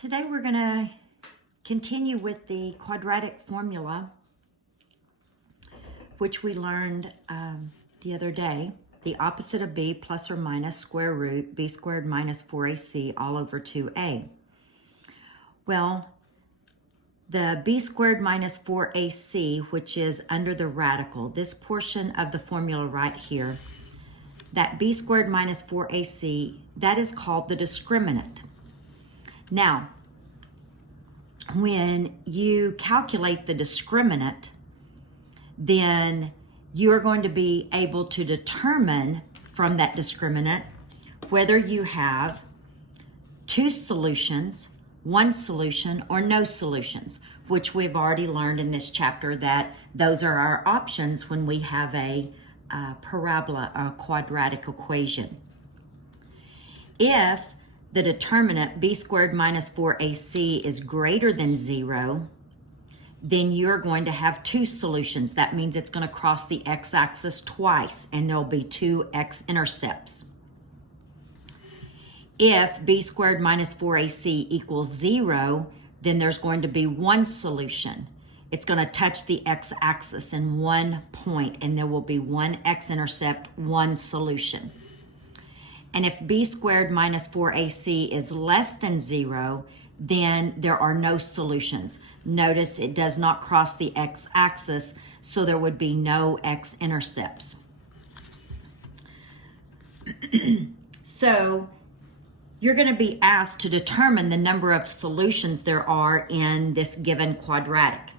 Today we're going to continue with the quadratic formula, which we learned the other day. The opposite of b plus or minus square root b squared minus 4ac all over 2a. Well, the b squared minus 4ac, which is under the radical, this portion of the formula right here, that b squared minus 4ac, that is called the discriminant. Now, when you calculate the discriminant, then you are going to be able to determine from that discriminant whether you have two solutions, one solution, or no solutions, which we've already learned in this chapter that those are our options when we have a parabola, a quadratic equation. If the determinant b squared minus 4ac is greater than 0, then you're going to have two solutions. That means it's going to cross the x-axis twice, and there'll be two x-intercepts. If b squared minus 4ac equals 0, then there's going to be one solution. It's going to touch the x-axis in one point, and there will be one x-intercept, one solution. And if b squared minus 4ac is less than 0, then there are no solutions. Notice it does not cross the x-axis, so there would be no x-intercepts. So you're going to be asked to determine the number of solutions there are in this given quadratic.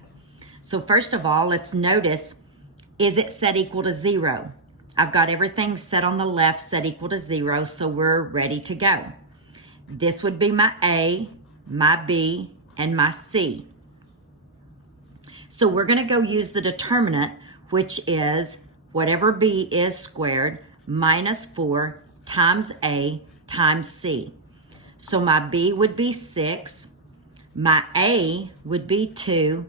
So first of all, let's notice, is it set equal to 0? I've got everything set on the left, set equal to 0, so we're ready to go. This would be my A, my B, and my C. So we're going to go use the determinant, which is whatever B is squared minus 4 times A times C. So my B would be 6, my A would be 2,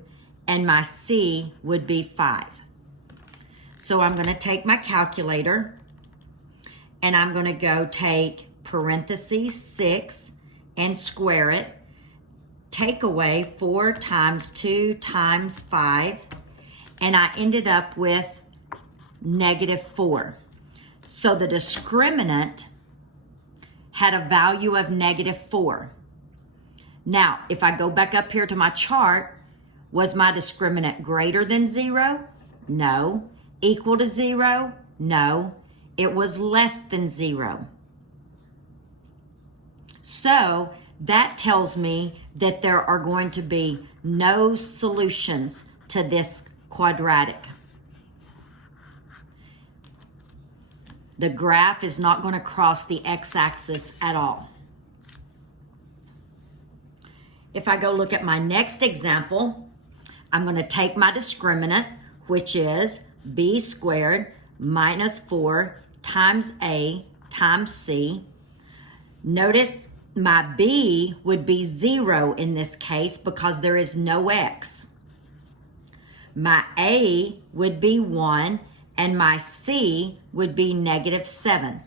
and my C would be 5. So I'm going to take my calculator, and I'm going to go take parentheses 6 and square it. Take away 4 times 2 times 5, and I ended up with -4. So the discriminant had a value of -4. Now, if I go back up here to my chart, was my discriminant greater than 0? No. Equal to 0? No. It was less than 0. So that tells me that there are going to be no solutions to this quadratic. The graph is not going to cross the x-axis at all. If I go look at my next example, I'm going to take my discriminant, which is b squared minus 4 times A times C. Notice my B would be 0 in this case because there is no x. My A would be 1, and my C would be -7.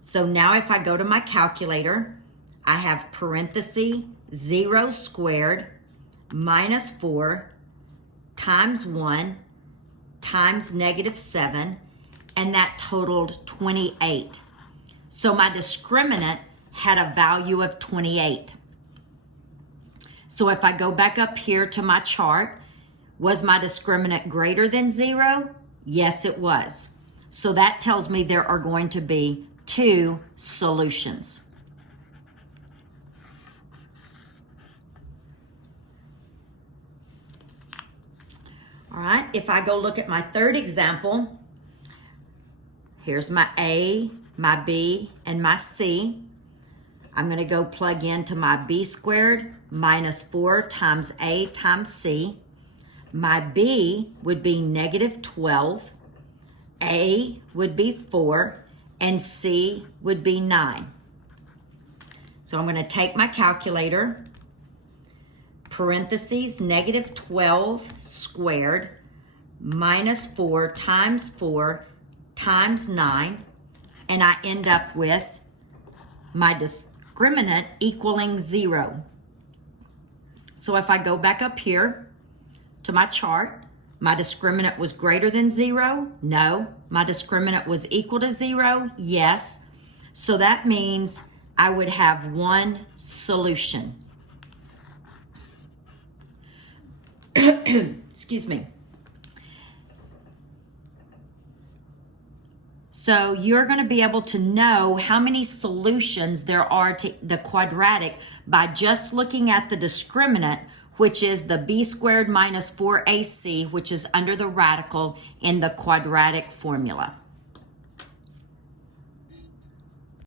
So now if I go to my calculator, I have parenthesis 0 squared minus 4 times 1 times -7, and that totaled 28. So my discriminant had a value of 28. So if I go back up here to my chart, was my discriminant greater than 0? Yes, it was. So that tells me there are going to be two solutions. All right, if I go look at my third example, here's my A, my B, and my C. I'm going to go plug into my b squared minus 4 times A times C. My B would be -12, A would be 4, and C would be 9. So I'm going to take my calculator, parentheses -12 squared minus 4 times 9, and I end up with my discriminant equaling 0. So if I go back up here to my chart, my discriminant was greater than 0? No. My discriminant was equal to 0? Yes. So that means I would have one solution. Excuse me. So you're going to be able to know how many solutions there are to the quadratic by just looking at the discriminant, which is the b squared minus 4ac, which is under the radical in the quadratic formula.